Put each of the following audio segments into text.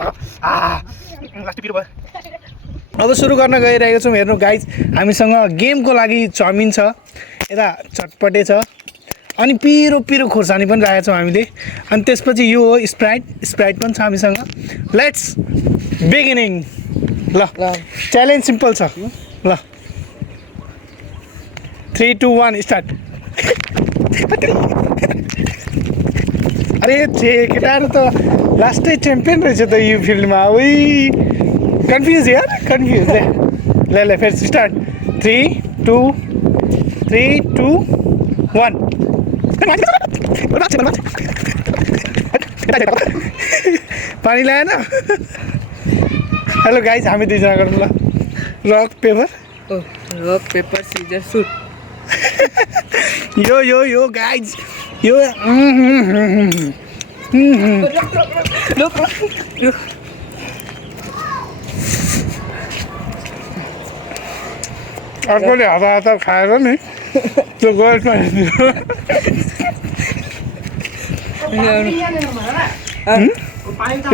Last पिरो भयो। अब सुरु गर्न गइरहेको छौँ। हेर्नु गाइज, हामीसँग गेमको लागि चाउमिन छ, यता चटपटे छ, अनि पिरो पिरो खोर्सानी पनि राखेको छौँ हामीले। अनि त्यसपछि यो हो स्प्राइट पनि छ हामीसँग। Let's beginning. ल च्यालेन्ज सिम्पल छ। ल 3 2 1 स्टार्ट। अरे केटाहरू त लास्टै च्याम्पियन रहेछ त यो फिल्डमा। उही कन्फ्युज यार, कन्फ्युज। ले फेरि स्टार्ट। 3 2 1 पानी ल्याएन। हेलो गाइज, हामी दुईजना गरौँ ल। Rock paper scissor shoot. यो गाइज, यो अर्कोले हाता खाएर नि त्यो गएछ।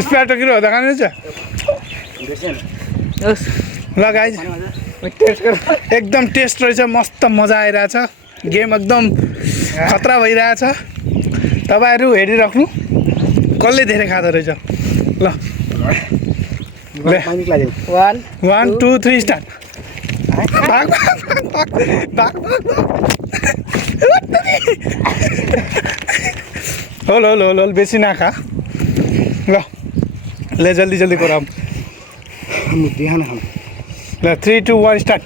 स्प्राइट किन हुँदा खाने छ। ल गाइज, एकदम टेस्ट रहेछ, मस्त मजा आइरहेछ। गेम एकदम खतरा भइरहेछ। तपाईँहरू हेरिराख्नु कसले धेरै खाँदो रहेछ। ल 1 2 3 स्टार्ट। होल बेसी नखा। ल जल्दी करो। अब ल 3 2 1 स्टार्ट।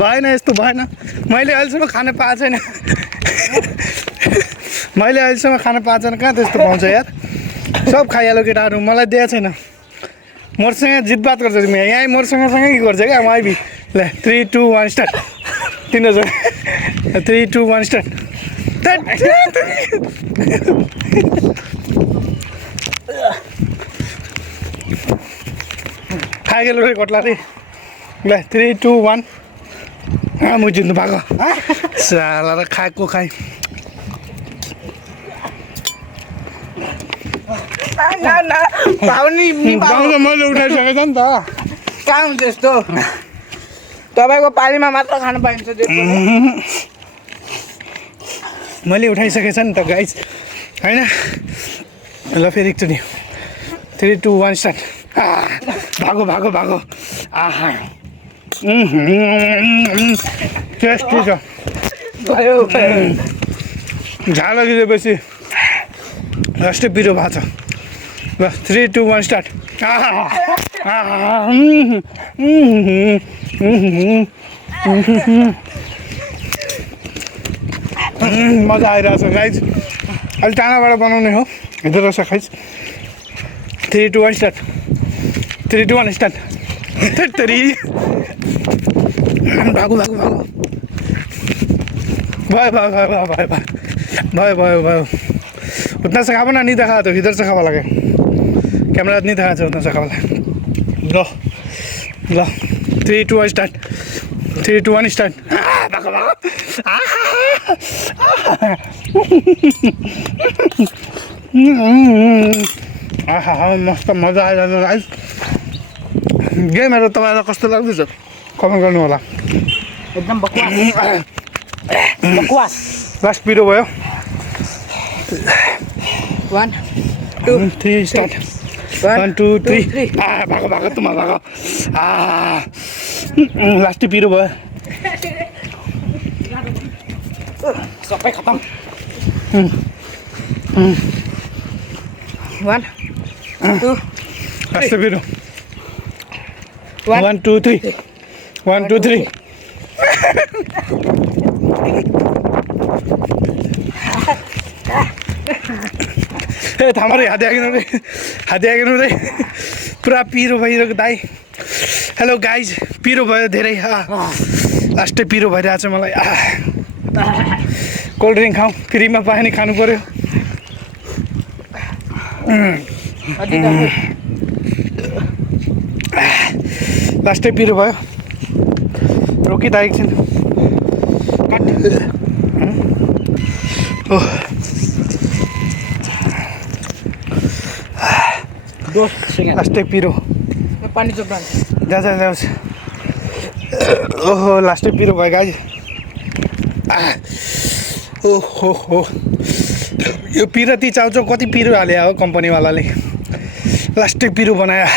भएन, यस्तो भएन। मैले अहिलेसम्म खान पाएको छैन। कहाँ त्यस्तो पाउँछ यार। सब खाइहाल्यो केटाहरू, मलाई दिएको छैन। मसँग जितबात गर्छ तिमी यहाँ। मसँग के गर्छ क्या म भी। ल 3 2 1 स्टार्ट। 3 2 1 स्टार्ट। खाइगेलो रे कट्ला रे। ल 3 2 1 म जित्नु भएको। साला र खाएको खाइ। मैले उठाइसकेको छ नि त। कहाँ हुन्छ यस्तो। तपाईँको पालीमा मात्र खानु पाइन्छ। मैले उठाइसकेको छ नि त गाइज, होइन। ल फेरि एकचोटि 3 2 1 स्टार्ट। भागो। आहा टेस्टी छ। झाल गिरेपछि लास्टै पिरो भएको छ। ल 3 2 1 स्टार्ट। मजा आइरहेछ गाइज। अलि टाढाबाट बनाउने हो, हिँड्दो रहेछ खाइज। 3 2 1 स्टार्ट। 3 2 1 स्टार्ट। भागो भयो। उतना से खाबो ना, नहीं देखा तो इधर से खावा लगे। कैमरा नहीं देखा था, उतना से खावा लगे। लो 3 2 1 स्टार्ट। 3 2 1 स्टार्ट। भागो मस्त मजा आइरहेछ गाइस। गेमहरू तपाईँलाई कस्तो लाग्दैछ कमेन्ट गर्नु होला। एकदम बकवास। लास्ट पिरो भयो। 1 2 3 स्टार्ट। 1 2 3 भागो तुम भागो। लास्ट पिरो भयो। सबै खतम। 1 2 लास्ट पिरो। 1 2 3 1 2 3 ए थामरे हात आगिनु रे पुरा पिरो भइरहेको दाइ। हेलो गाइज, पिरो भयो धेरै। लास्टै पिरो भइरहेछ मलाई। कोल्ड ड्रिङ्क खाउँ, फ्रीमा पायो नि खानु पर्यो। लास्टै पिरो भयो। रोकिदा एकछिन। 2 सेकेन्ड लास्टै पिरो पानी चोक्दा जाओस् ओहो लास्टै पिरो भयो गाइज ओहो हो यो पिरती चाउचाउ कति पिरो हाले हो कम्पनीवालाले लास्टै पिरो बनायो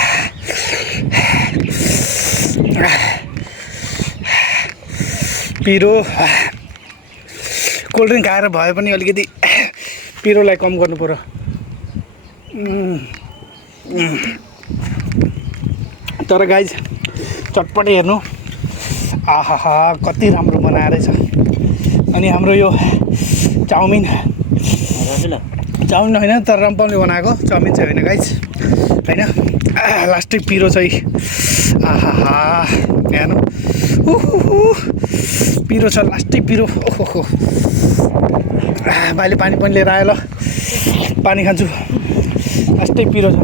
पिरो कोल्ड ड्रिङ्क खाएर भए पनि अलिकति पिरोलाई कम गर्नु पर्यो तर गाइज चटपटे हेर्नु आहा कति राम्रो बनाएर रहेछ अनि हाम्रो यो चाउमिन होइन तर रम्पाउने बनाएको चाउमिन चाहिँ होइन गाइज होइन लास्टै पिरो चाहिँ आहा हेर्नु पिरो छ लास्टै पिरो ओहो भाइले पानी पनि लिएर आयो ल पानी खान्छु लास्टै पिरो छ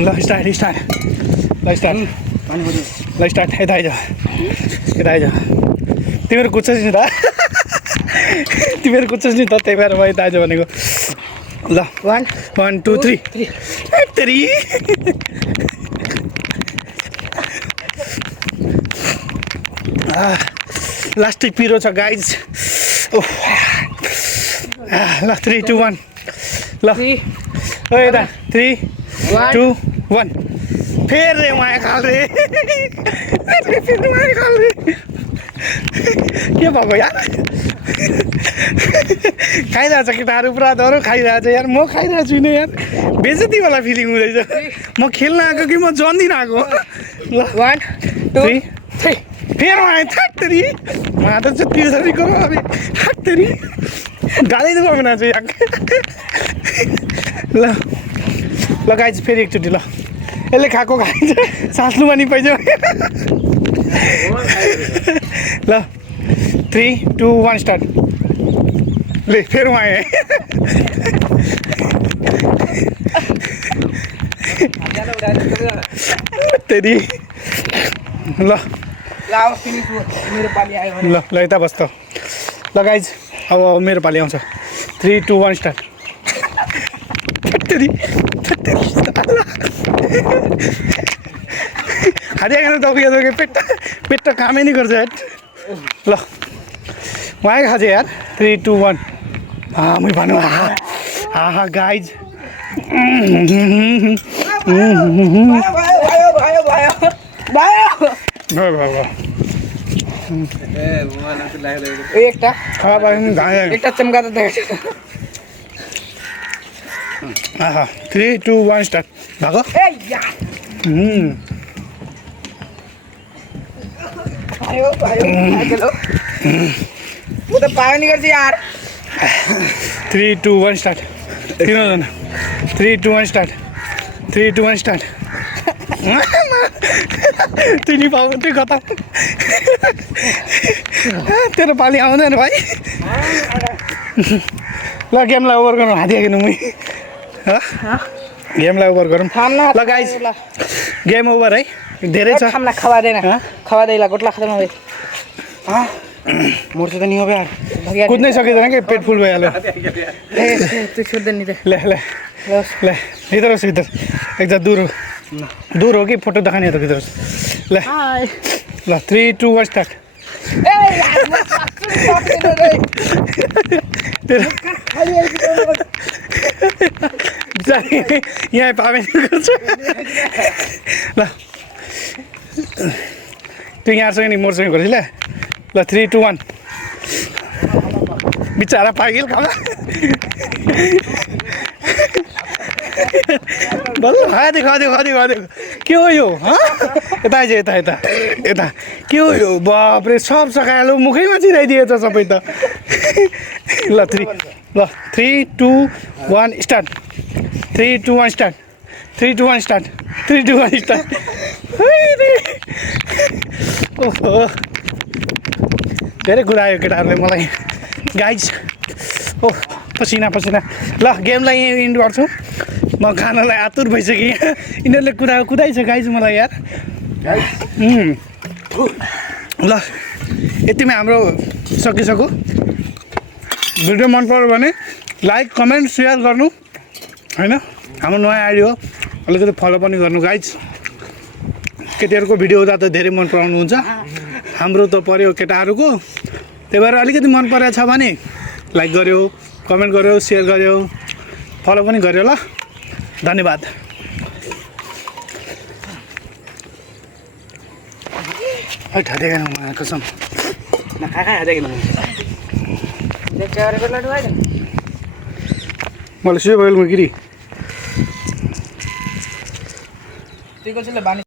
ल स्टार्ट यता आइज तिमीहरू कुद्छस् नि त तिमीहरू कुद्छस् नि त त्यही भएर म यता आइज भनेको ल 1 2 3 लास्टै पिरो छ गाइज ल 3 2 1 ल यता 3 2 1 फेर रे माया खाल रे के भएको यार खाइरहेछ केटाहरू पुरा डरो खाइरहेछ यार म खाइरहेको छुइनँ यार बेजतीवाला फिलिङ हुँदैछ म खेल्न आएको कि म जन्दिन आएको ल 1 2 3 फेर आएँ थ्याक्टरी उहाँ त चाहिँ तिर्सरी गरौँ अरे थ्याक्टरी गाली त पाउनु चाहिँ यहाँ ल ल गाइज फेरि एकचोटि ल यसले खाएको खाइन्छ सास्नु पनि पाइन्छ ल 3 2 1 स्टार्ट ले फेरि आएँ तेरी ल ल यता बस्छ ल गाइज अब मेरो पालि आउँछ 3 2 1 स्टार्ट हारिहाल्नु दबिया पेट त कामै नै गर्छ यार ल उहाँ खान्छ यार 3 2 1 मै भन्नु आहा गाइज একটা चमका तो देख 3 2 1 स्टार्ट भएको वो तो पाया नहीं करती यार 3 2 1 स्टार्ट 3 2 1 स्टार्ट 3 2 1 स्टार्ट तिनी पाउ त्यो कता तेरो पालि आउँदैन भाइ ल गेमलाई ओभर गरौँ हातिहाल्नु मै गेमलाई ओभर गरौँ ल गाइज गेम ओभर है धेरै छ खाना खवा देला गोटला खत्म भयो मोर्छ त नि हो यार कुद्नै सकिँदैन कि पेट फुल भइहाल्यो त्यो छोड्दैन नि त ले ले ले इधर होस् इधर एकदम दूर हो कि फोटो दिखाने तो किधर ले ल 3 2 1 स्टार्ट यहाँ पावे गर्छ ल त्यो यहाँसँग नि मोरसँग गर्छ ल 3 2 1 बिचारा पाइगेल खाला बल्ल खादियो के हो यो यता आइज यता के हो यो बापरे सब सकायो मुखैमा चिराइदिएछ सबै त ल 3 2 1 स्टार्ट 3 2 1 स्टार्ट 3 2 1 स्टार्ट 3 2 1 स्टार्ट ओहो धेरै कुरा आयो केटाहरूले मलाई गाइज ओह पसिना ल गेमलाई यहीँ इन्ड गर्छु म खानालाई आतुर भइसकेँ यिनीहरूले कुरा कुदाइछ गाइज मलाई यार ल यतिमै हाम्रो सकिसक्यो भिडियो मन पर्यो भने लाइक कमेन्ट सेयर गर्नु होइन हाम्रो नयाँ आइडी हो अलिकति फलो पनि गर्नु गाइज केटीहरूको भिडियो हुँदा त धेरै मन पराउनुहुन्छ हाम्रो त पर्यो केटाहरूको त्यही भएर अलिकति मन परेको छ भने लाइक गर्यो कमेन्ट गर्यो सेयर गर्यो फलो पनि गर्यो ल धन्यवाद कसम मलाई सुयो भइल गिरी त्यो कसैले बानी